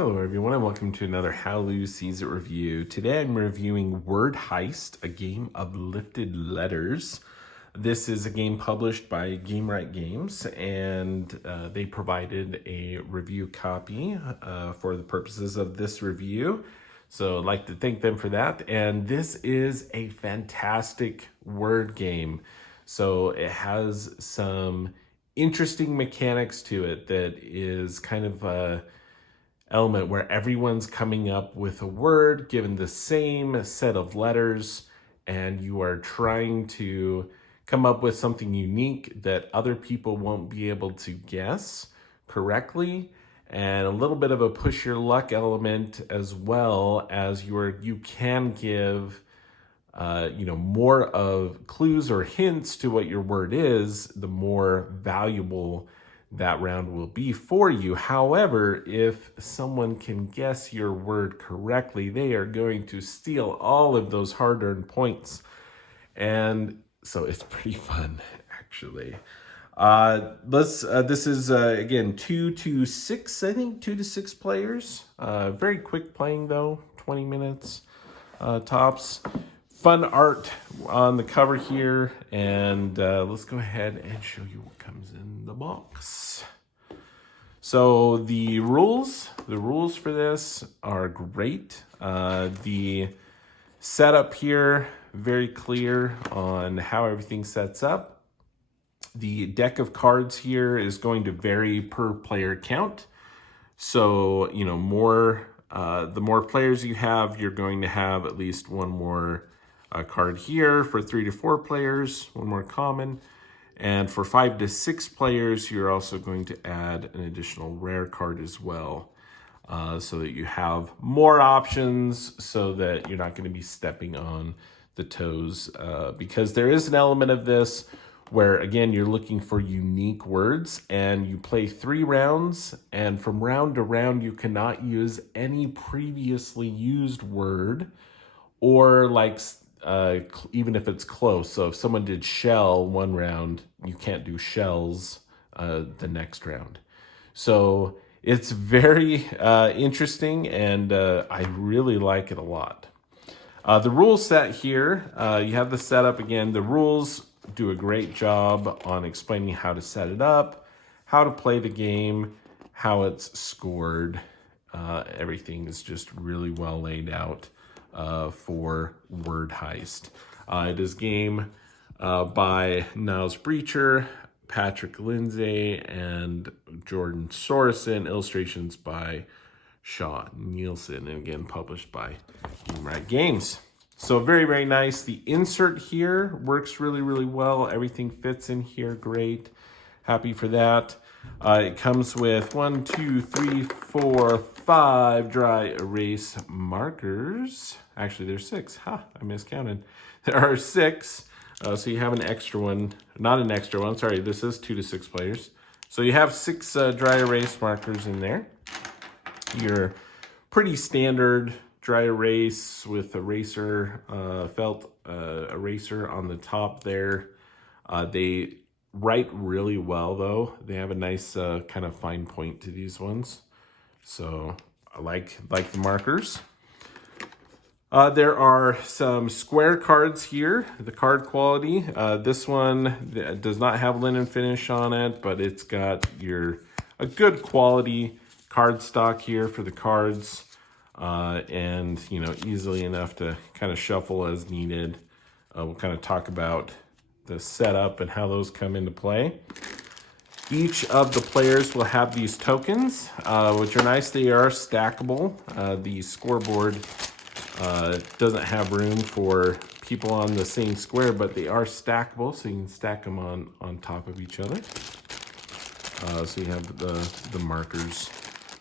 Hello everyone and welcome to another How to Seize It review. Today I'm reviewing Word Heist, a game of lifted letters. This is a game published by Gamewright Games and they provided a review copy for the purposes of this review. So I'd like to thank them for that. And this is a fantastic word game. So it has some interesting mechanics to it that is kind of a element where everyone's coming up with a word given the same set of letters, and you are trying to come up with something unique that other people won't be able to guess correctly, and a little bit of a push your luck element, as well as you can give more of clues or hints to what your word is, the more valuable that round will be for you. However, if someone can guess your word correctly, they are going to steal all of those hard-earned points. And so it's pretty fun, actually. This is, again, 2 to 6, I think, 2 to 6 players. Very quick playing, though, 20 minutes tops. Fun art on the cover here, and let's go ahead and show you what comes in the box. So the rules for this are great. The setup here, very clear on how everything sets up. The deck of cards here is going to vary per player count. So, the more players you have, you're going to have at least one more card here. For 3 to 4 players, one more common. And for 5 to 6 players, you're also going to add an additional rare card as well, so that you have more options, so that you're not going to be stepping on the toes, because there is an element of this where, again, you're looking for unique words, and you play 3 rounds, and from round to round, you cannot use any previously used word, or even if it's close. So if someone did shell one round, you can't do shells the next round. So it's very interesting, and I really like it a lot. The rule set here, you have the setup again. The rules do a great job on explaining how to set it up, how to play the game, how it's scored. Everything is just really well laid out for Word Heist. It is game by Niles Breacher, Patrick Lindsay, and Jordan Sorensen. Illustrations by Shaw Nielsen, and again published by Gamewright Games. So very, very nice. The insert here works really, really well. Everything fits in here great. Happy for that. It comes with 1, 2, 3, 4, 5 dry erase markers. Actually, there's 6. I miscounted. There are 6. So you have an extra one. Not an extra one. Sorry, this is 2 to 6 players. So you have 6 dry erase markers in there. Your pretty standard dry erase with eraser, felt eraser on the top there. They write really well, though. They have a nice kind of fine point to these ones. So I like the markers. There are some square cards here. The card quality. This one does not have linen finish on it, but it's got a good quality card stock here for the cards. And easily enough to kind of shuffle as needed. We'll kind of talk about the setup and how those come into play. Each of the players will have these tokens, which are nice. They are stackable. The scoreboard doesn't have room for people on the same square, but they are stackable, so you can stack them on top of each other. So you have the markers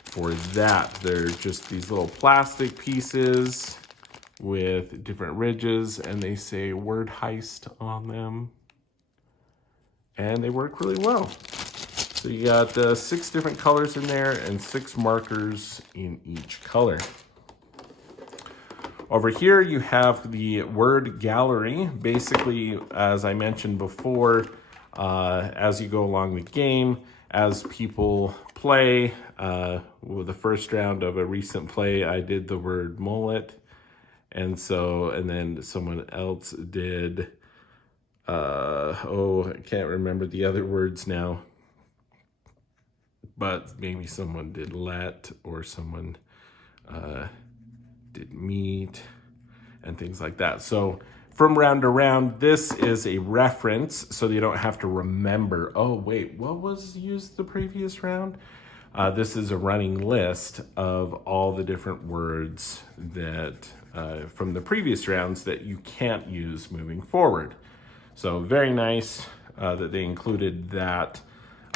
for that. They're just these little plastic pieces with different ridges, and they say Word Heist on them, and they work really well. So you got 6 different colors in there and 6 markers in each color. Over here you have the word gallery. Basically, as I mentioned before, as you go along the game, as people play, with the first round of a recent play, I did the word mullet. And then someone else did, I can't remember the other words now. But maybe someone did let, or someone did meet, and things like that. So from round to round, this is a reference, so you don't have to remember, oh wait, what was used the previous round? This is a running list of all the different words that from the previous rounds that you can't use moving forward. So very nice that they included that.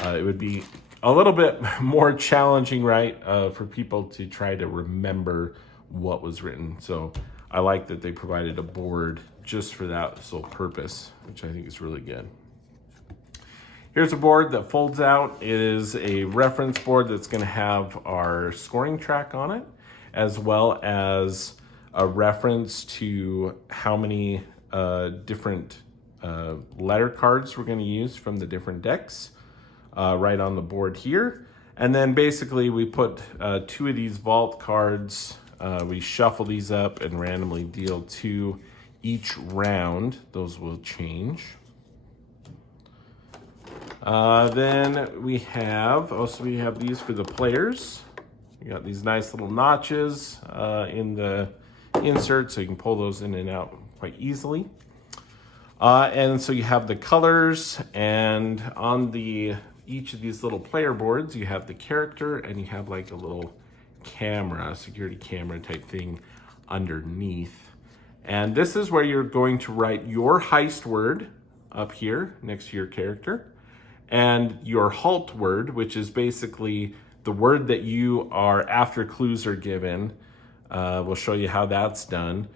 It would be a little bit more challenging, right, for people to try to remember what was written. So I like that they provided a board just for that sole purpose, which I think is really good. Here's a board that folds out. It is a reference board that's going to have our scoring track on it, as well as a reference to how many different letter cards we're going to use from the different decks. Right on the board here. And then basically we put 2 of these vault cards. We shuffle these up and randomly deal 2 each round. Those will change. Then we have these for the players. We got these nice little notches in the insert, so you can pull those in and out quite easily. And so you have the colors, and on each of these little player boards, you have the character, and you have like a little camera, security camera type thing underneath. And this is where you're going to write your heist word up here next to your character, and your halt word, which is basically the word that you are after clues are given. We'll show you how that's done.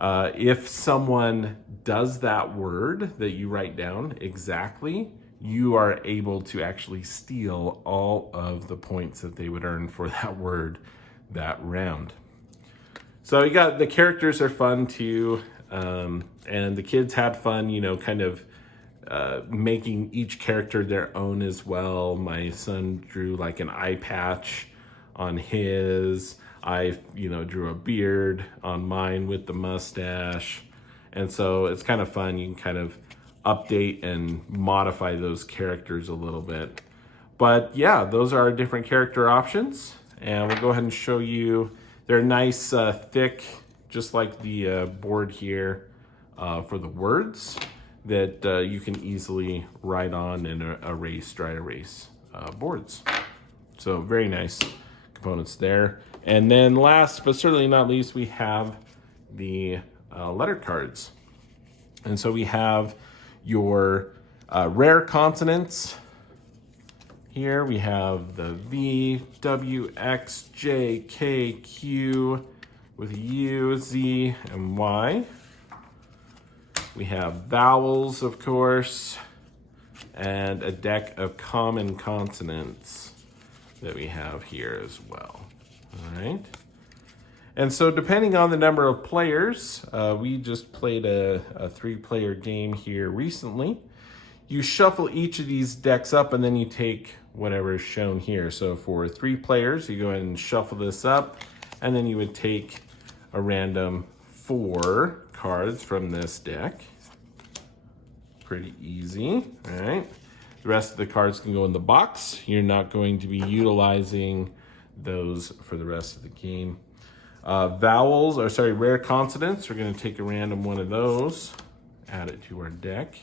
If someone does that word that you write down exactly, you are able to actually steal all of the points that they would earn for that word that round. So you got the characters are fun too, and the kids had fun, kind of making each character their own as well. My son drew like an eye patch on his. I, drew a beard on mine with the mustache. And so it's kind of fun. You can kind of update and modify those characters a little bit. But yeah, those are our different character options. And we'll go ahead and show you. They're nice, thick, just like the board here for the words that you can easily write on and erase, dry erase boards. So very nice components there. And then last but certainly not least, we have the letter cards. And so we have your rare consonants. Here we have the V, W, X, J, K, Q with U, Z, and Y. We have vowels, of course, and a deck of common consonants that we have here as well. All right. And so depending on the number of players, we just played a 3-player game here recently. You shuffle each of these decks up and then you take whatever is shown here. So for 3 players, you go ahead and shuffle this up, and then you would take a random 4 cards from this deck. Pretty easy, all right? The rest of the cards can go in the box. You're not going to be utilizing those for the rest of the game. Rare consonants, we're gonna take a random one of those, add it to our deck,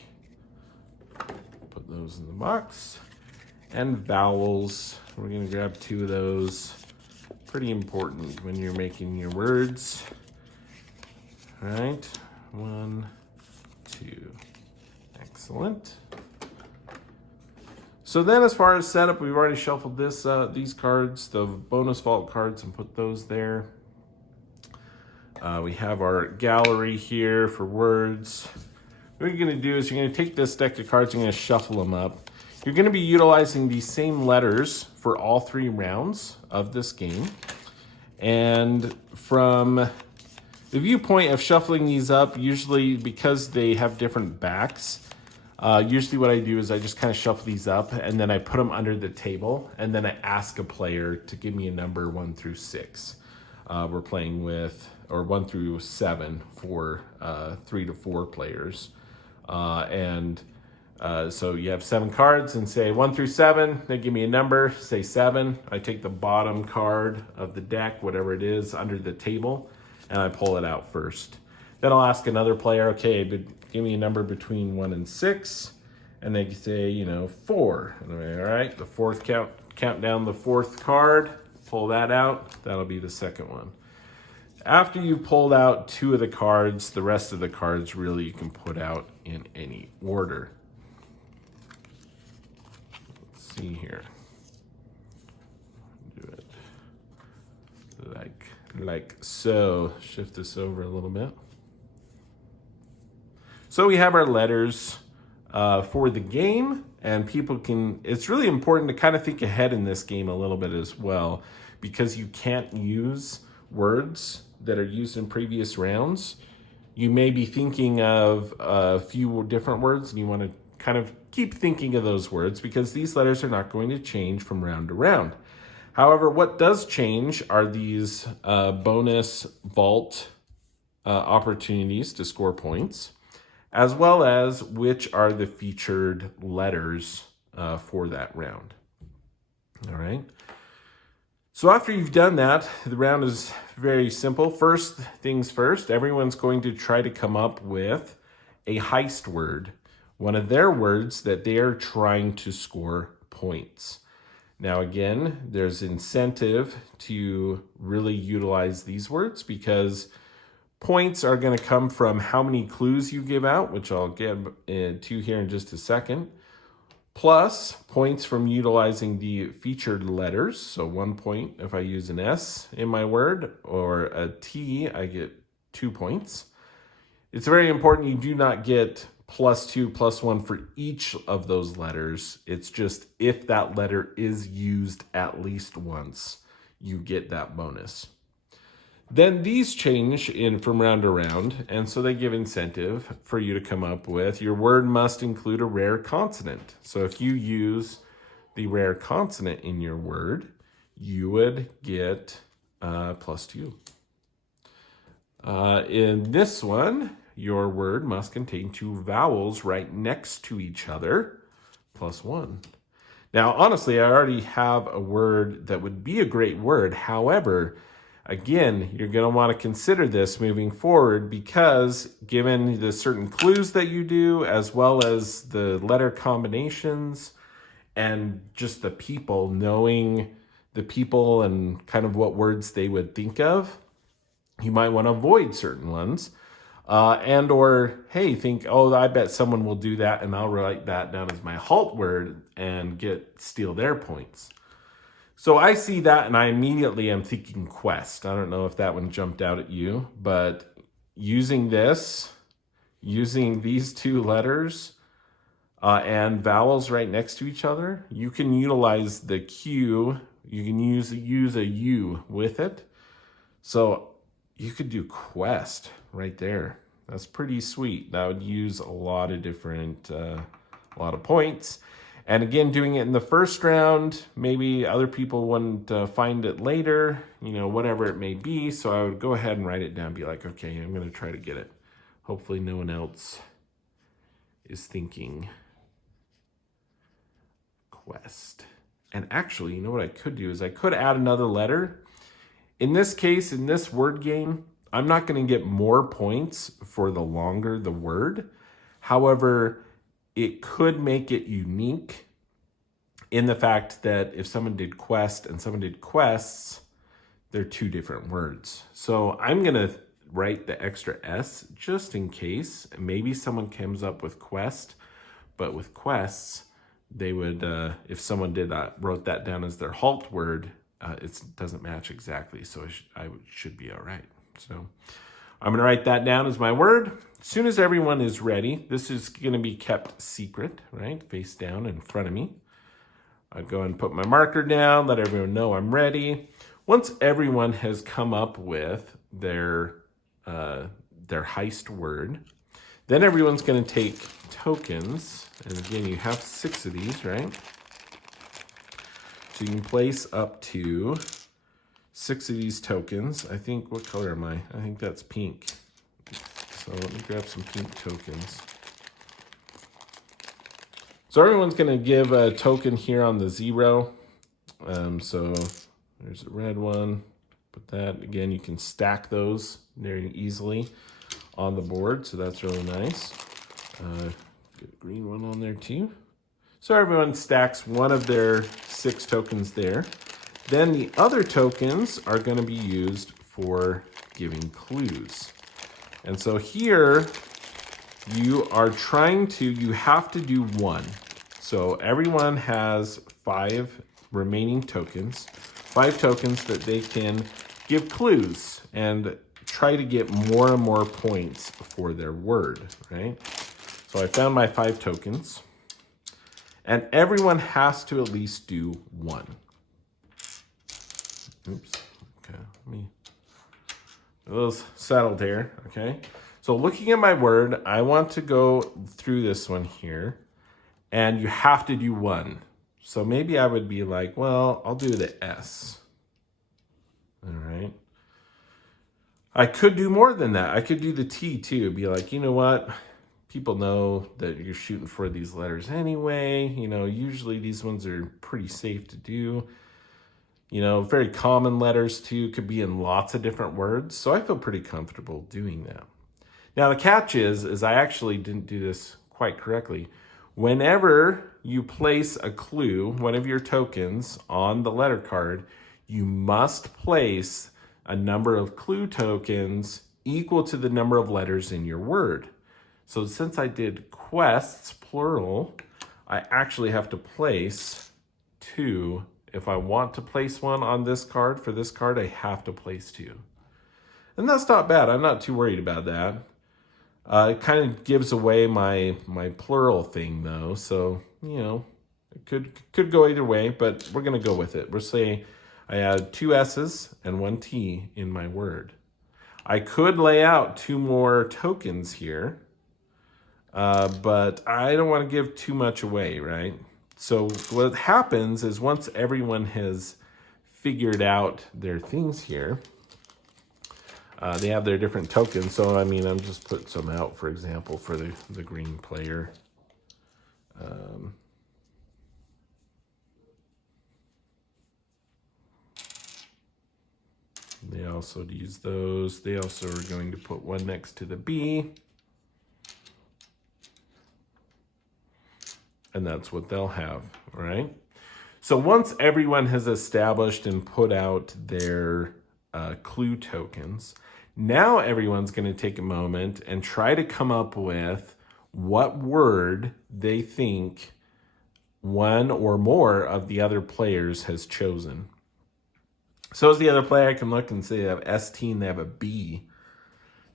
put those in the box. And vowels, we're gonna grab 2 of those. Pretty important when you're making your words. All right, 1, 2, excellent. So then as far as setup, we've already shuffled these cards, the bonus vault cards, and put those there. We have our gallery here for words. What you're gonna do is you're gonna take this deck of cards, you're gonna shuffle them up. You're gonna be utilizing these same letters for all 3 rounds of this game. And from the viewpoint of shuffling these up, usually because they have different backs, Usually what I do is I just kind of shuffle these up and then I put them under the table and then I ask a player to give me a number 1 through 6. We're playing with, or 1 through 7 for 3 to 4 players. So you have 7 cards and say 1 through 7, they give me a number, say 7. I take the bottom card of the deck, whatever it is, under the table, and I pull it out first. Then I'll ask another player, okay, give me a number between 1 and 6, and they say, 4. All right, the fourth count down the 4th card, pull that out, that'll be the second one. After you pulled out 2 of the cards, the rest of the cards really you can put out in any order. Let's see here. Do it like so. Shift this over a little bit. So we have our letters for the game, and it's really important to kind of think ahead in this game a little bit as well, because you can't use words that are used in previous rounds. You may be thinking of a few different words and you want to kind of keep thinking of those words because these letters are not going to change from round to round. However, what does change are these bonus vault opportunities to score points, as well as which are the featured letters for that round. All right. So after you've done that, the round is very simple. First things first, everyone's going to try to come up with a heist word, one of their words that they are trying to score points. Now again, there's incentive to really utilize these words because points are going to come from how many clues you give out, which I'll get to here in just a second, plus points from utilizing the featured letters. So 1 point if I use an S in my word, or a T, I get 2 points. It's very important you do not get +2, +1 for each of those letters. It's just if that letter is used at least once, you get that bonus. Then these change from round to round, and so they give incentive for you to come up with, your word must include a rare consonant. So if you use the rare consonant in your word, you would get +2. In this one, your word must contain 2 vowels right next to each other, +1. Now, honestly, I already have a word that would be a great word. However, again, you're going to want to consider this moving forward because given the certain clues that you do, as well as the letter combinations and just the people, knowing the people and kind of what words they would think of, you might want to avoid certain ones. Or, hey, think, oh, I bet someone will do that and I'll write that down as my halt word and steal their points. So I see that and I immediately am thinking quest. I don't know if that one jumped out at you, but using these 2 letters and vowels right next to each other, you can utilize the Q. You can use a U with it. So you could do quest right there. That's pretty sweet. That would use a lot of different, a lot of points. And again, doing it in the first round, maybe other people wouldn't find it later, whatever it may be. So I would go ahead and write it down, be like, okay, I'm going to try to get it. Hopefully no one else is thinking quest. And actually, you know what I could do is I could add another letter. In this case, in this word game, I'm not going to get more points for the longer the word. However, it could make it unique in the fact that if someone did quest and someone did quests, they're 2 different words. So I'm going to write the extra S just in case. Maybe someone comes up with quest, but with quests, they would, if someone wrote that down as their halt word, it doesn't match exactly. So I should be all right. So I'm going to write that down as my word. As soon as everyone is ready, this is going to be kept secret, right? Face down in front of me. I'll go and put my marker down, let everyone know I'm ready. Once everyone has come up with their heist word, then everyone's going to take tokens And again, you have 6 of these, right? So you can place up to 6 of these tokens. I think, what color am I? I think that's pink. So let me grab some pink tokens. So everyone's gonna give a token here on the 0. So there's a red one. Put that, again, you can stack those very easily on the board. So that's really nice. Get a green one on there too. So everyone stacks one of their 6 tokens there. Then the other tokens are going to be used for giving clues. And so here you have to do 1. So everyone has 5 remaining tokens, 5 tokens that they can give clues and try to get more and more points for their word, right? So I found my 5 tokens. And everyone has to at least do 1. Oops. Okay, let me a little settled here. Okay. So looking at my word, I want to go through this one here. And you have to do 1. So maybe I would be like, well, I'll do the S. All right. I could do more than that. I could do the T too. Be like, you know what? People know that you're shooting for these letters anyway. You know, usually these ones are pretty safe to do. You know, very common letters too, could be in lots of different words. So I feel pretty comfortable doing that. Now the catch is I actually didn't do this quite correctly. Whenever you place a clue, one of your tokens on the letter card, you must place a number of clue tokens equal to the number of letters in your word. So since I did quests, plural, I actually have to place 2. If I want to place 1 on this card, for this card, I have to place 2. And that's not bad. I'm not too worried about that. It kind of gives away my plural thing, though. So, you know, it could go either way, but we're going to go with it. We'll say I had 2 S's and 1 T in my word. I could lay out 2 more tokens here. But I don't want to give too much away, right? So what happens is once everyone has figured out their things here, they have their different tokens. So, I mean, I'm just putting some out, for example, for the green player. They also use those. They also are going to put 1 next to the B. And that's what they'll have, all right? So once everyone has established and put out their clue tokens, now everyone's going to take a moment and try to come up with what word they think one or more of the other players has chosen. So as the other player, I can look and say they have S-T and they have a B.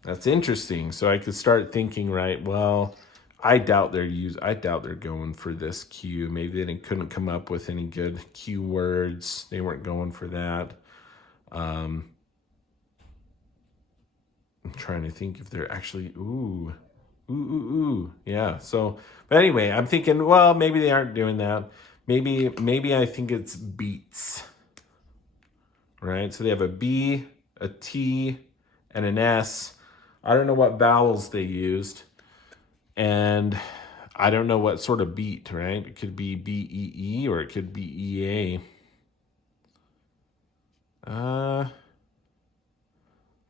That's interesting. So I could start thinking, right, well, I doubt they're going for this Q. Maybe they couldn't come up with any good Q words. They weren't going for that. I'm trying to think if they're actually yeah. So, but anyway, I'm thinking, well, maybe they aren't doing that. Maybe I think it's beats. Right? So they have a B, a T, and an S. I don't know what vowels they used. And I don't know what sort of beat, right? It could be B-E-E or it could be E-A.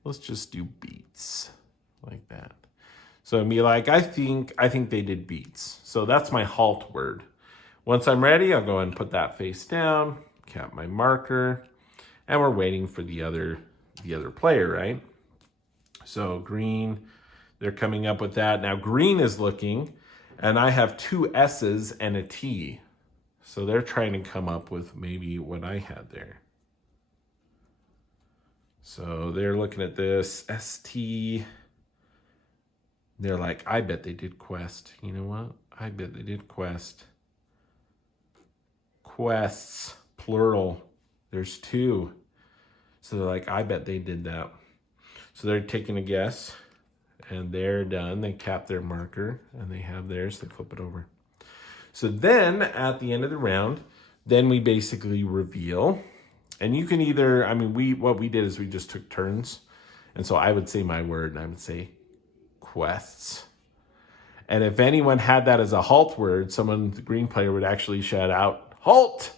Let's just do beats like that. So it'd be like, I think they did beats. So that's my halt word. Once I'm ready, I'll go ahead and put that face down, cap my marker, and we're waiting for the other player, right? So green, they're coming up with that. Now green is looking, and I have 2 S's and a T. So they're trying to come up with maybe what I had there. So they're looking at this, S-T. They're like, I bet they did quest. You know what? I bet they did quest. Quests, plural. There's 2. So they're like, I bet they did that. So they're taking a guess. And they're done. They cap their marker and they have theirs. They flip it over. So then at the end of the round, then we basically reveal. And you can either, I mean, what we did is we just took turns. And so I would say my word and I would say quests. And if anyone had that as a halt word, the green player would actually shout out, halt!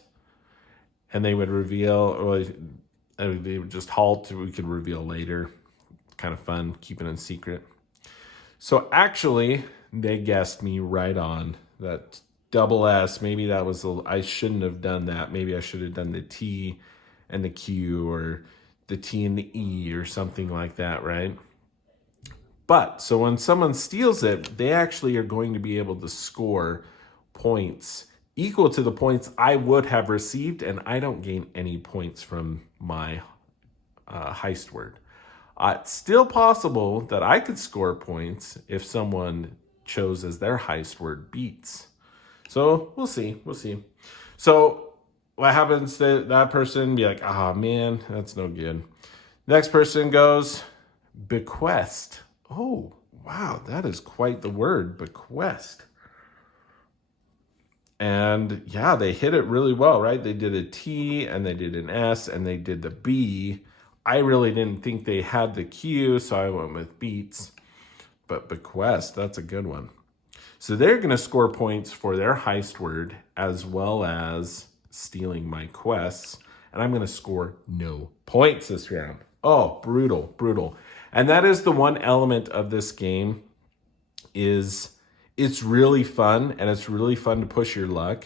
And they would reveal, or they would just halt. We could reveal later. Kind of fun, keep it in secret. So actually, they guessed me right on. That double S, maybe that was, I shouldn't have done that. Maybe I should have done the T and the Q, or the T and the E, or something like that, right? But, so when someone steals it, they actually are going to be able to score points equal to the points I would have received, and I don't gain any points from my heist word. It's still possible that I could score points if someone chose as their heist word beats. So we'll see. So what happens to that person? Be like, ah, man, that's no good. Next person goes, bequest. Oh, wow, that is quite the word, bequest. And yeah, they hit it really well, right? They did a T and they did an S and they did the B. I really didn't think they had the Q, so I went with beats. But bequest, that's a good one. So they're going to score points for their heist word as well as stealing my quests. And I'm going to score no points this round. Oh, brutal. And that is the one element of this game, is it's really fun, and it's really fun to push your luck.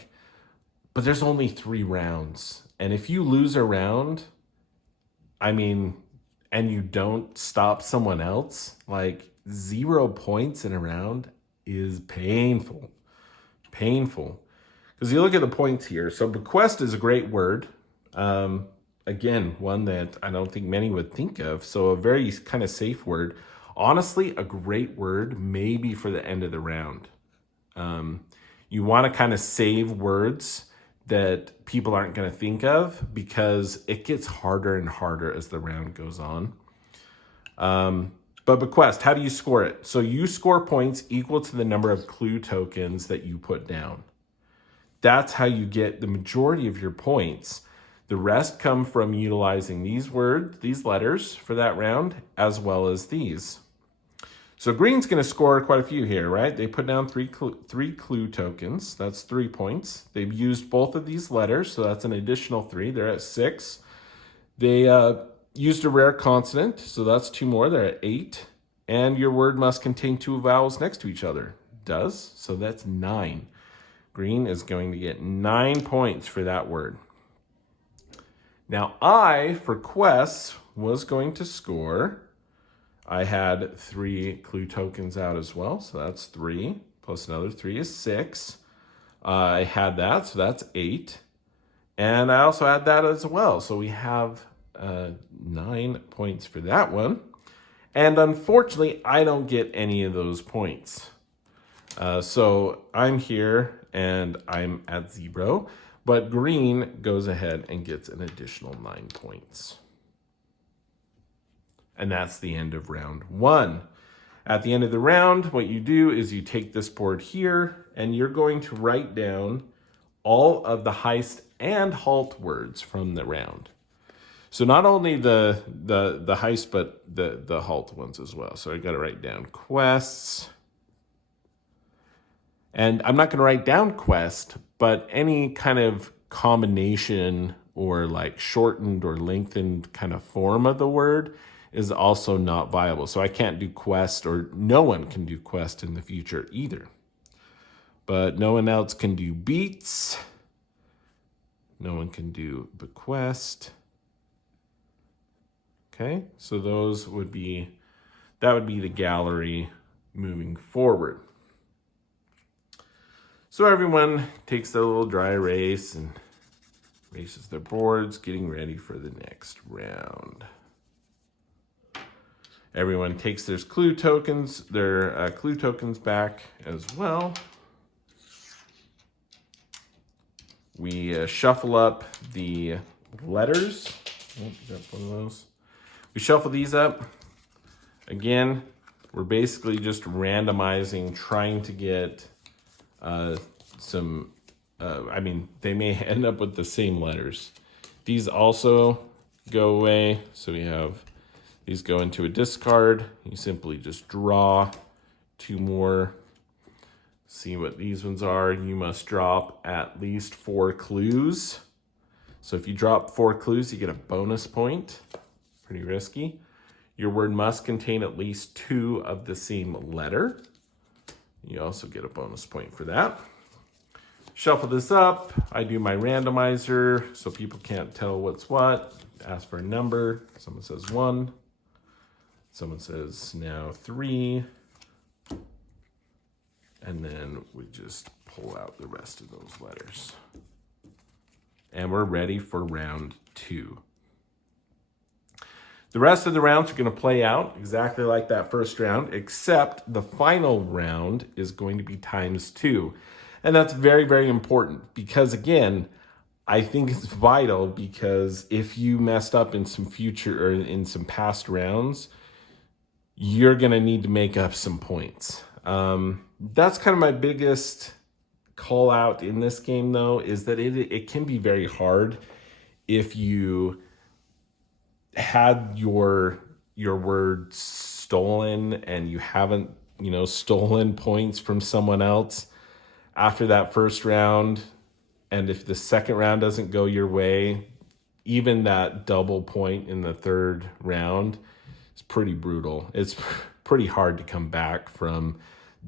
But there's only 3 rounds. And if you lose a round, I mean, and you don't stop someone else, like 0 points in a round is painful. Because you look at the points here. So bequest is a great word. Again, one that I don't think many would think of. So a very kind of safe word. Honestly, a great word maybe for the end of the round. You want to kind of save words that people aren't going to think of, because it gets harder and harder as the round goes on. But bequest, how do you score it? So you score points equal to the number of clue tokens that you put down. That's how you get the majority of your points. The rest come from utilizing these letters for that round, as well as these. So green's going to score quite a few here, right? They put down three clue tokens. That's 3 points. They've used both of these letters, so that's an additional 3. They're at 6. They used a rare consonant, so that's 2 more. They're at 8. And your word must contain 2 vowels next to each other. Does, so that's 9. Green is going to get 9 points for that word. Now I, for quests, was going to score. I had 3 clue tokens out as well, so that's 3. Plus another 3 is 6. I had that, so that's 8. And I also had that as well, so we have 9 points for that one. And unfortunately, I don't get any of those points. So I'm here and I'm at 0, but green goes ahead and gets an additional 9 points. And that's the end of round 1. At the end of the round, what you do is you take this board here and you're going to write down all of the heist and halt words from the round. So not only the heist, but the halt ones as well. So I got to write down quests. And I'm not going to write down quest, but any kind of combination or like shortened or lengthened kind of form of the word is also not viable. So I can't do quest, or no one can do quest in the future either. But no one else can do beats. No one can do bequest. Okay, so that would be the gallery moving forward. So everyone takes their little dry erase and erases their boards, getting ready for the next round. Everyone takes their clue tokens back as well. We shuffle up the letters. Oh, got one of those. We shuffle these up. Again, we're basically just randomizing, trying to get some, they may end up with the same letters. These also go away. So we have these go into a discard. You simply just draw 2 more. See what these ones are. You must drop at least 4 clues. So if you drop 4 clues, you get a bonus point. Pretty risky. Your word must contain at least 2 of the same letter. You also get a bonus point for that. Shuffle this up. I do my randomizer so people can't tell what's what. Ask for a number. Someone says 1. Someone says now 3. And then we just pull out the rest of those letters. And we're ready for round 2. The rest of the rounds are going to play out exactly like that first round, except the final round is going to be ×2. And that's very, very important because, again, I think it's vital because if you messed up in some future or in some past rounds, you're going to need to make up some points. That's kind of my biggest call out in this game, though, is that it can be very hard if you had your word stolen and you haven't, stolen points from someone else after that first round. And if the second round doesn't go your way, even that double point in the third round is pretty brutal. It's pretty hard to come back from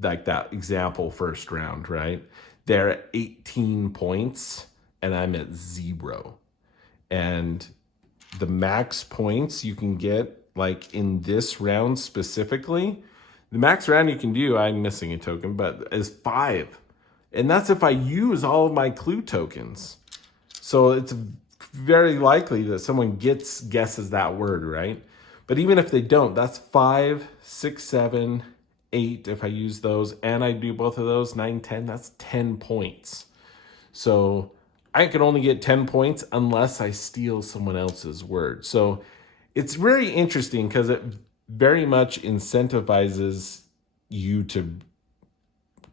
like that example first round, right? They're at 18 points and I'm at 0. And the max points you can get, like in this round specifically, the max round you can do, I'm missing a token, but is 5. And that's if I use all of my clue tokens. So it's very likely that someone guesses that word, right? But even if they don't, that's 5, 6, 7, 8 if I use those, and I do both of those, 9, 10, that's 10 points. So I can only get 10 points unless I steal someone else's word. So it's really interesting because it very much incentivizes you to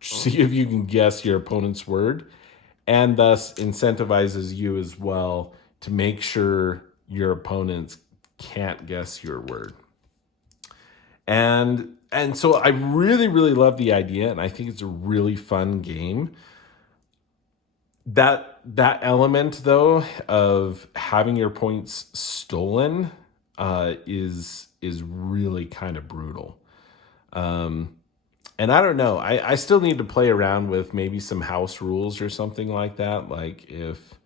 see if you can guess your opponent's word, and thus incentivizes you as well to make sure your opponents can't guess your word. And so I really, really love the idea, and I think it's a really fun game. That element, though, of having your points stolen is really kind of brutal. And I don't know. I still need to play around with maybe some house rules or something like that. Like if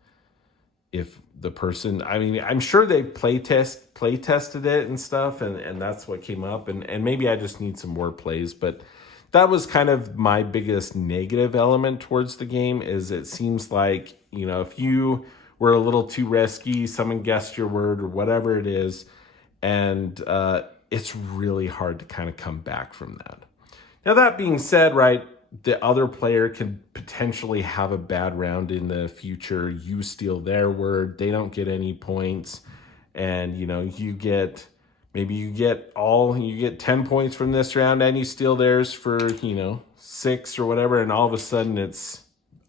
the person, I'm sure they play tested it and stuff, and that's what came up. And maybe I just need some more plays, but that was kind of my biggest negative element towards the game. Is it seems like, if you were a little too risky, someone guessed your word or whatever it is, and it's really hard to kind of come back from that. Now, that being said, right, the other player could potentially have a bad round in the future. You steal their word, they don't get any points, and you get 10 points from this round, and you steal theirs for 6 or whatever, and all of a sudden it's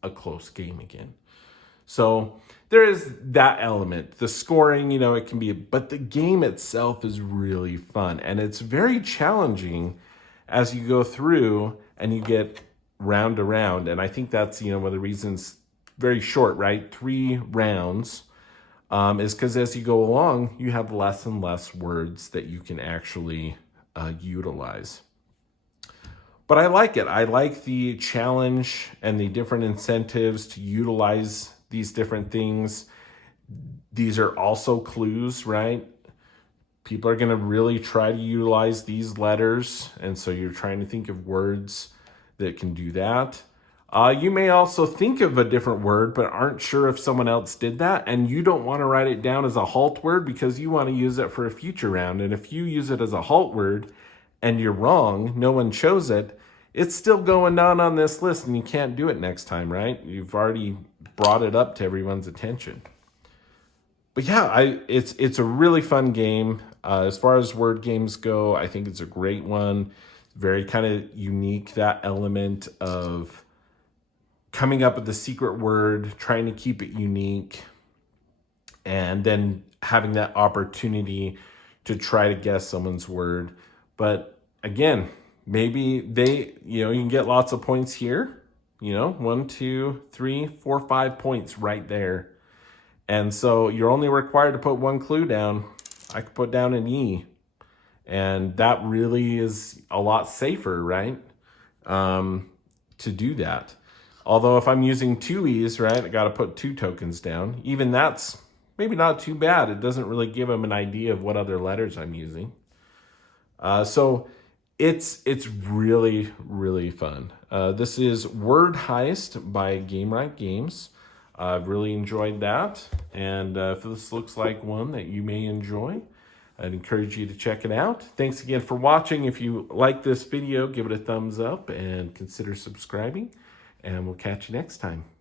a close game again. So there is that element. The scoring, it can be, but the game itself is really fun, and it's very challenging as you go through and you get round to round. And I think that's, one of the reasons, very short, right? 3 rounds, is because as you go along, you have less and less words that you can actually utilize. But I like it. I like the challenge and the different incentives to utilize these different things. These are also clues, right? People are going to really try to utilize these letters, and so you're trying to think of words that can do that. You may also think of a different word, but aren't sure if someone else did that, and you don't want to write it down as a halt word because you want to use it for a future round. And if you use it as a halt word and you're wrong, no one chose it, it's still going down on this list, and you can't do it next time, right? You've already brought it up to everyone's attention. But yeah, it's a really fun game. As far as word games go, I think it's a great one. Very kind of unique, that element of coming up with the secret word, trying to keep it unique, and then having that opportunity to try to guess someone's word. But again, maybe you can get lots of points here. 1, 2, 3, 4, 5 points right there. And so you're only required to put one clue down. I could put down an E. And that really is a lot safer, right? To do that. Although if I'm using 2 E's, right, I got to put 2 tokens down. Even that's maybe not too bad. It doesn't really give them an idea of what other letters I'm using. So it's really, really fun. This is Word Heist by Game Right Games. I've really enjoyed that. And if this looks like one that you may enjoy, I'd encourage you to check it out. Thanks again for watching. If you like this video, give it a thumbs up and consider subscribing. And we'll catch you next time.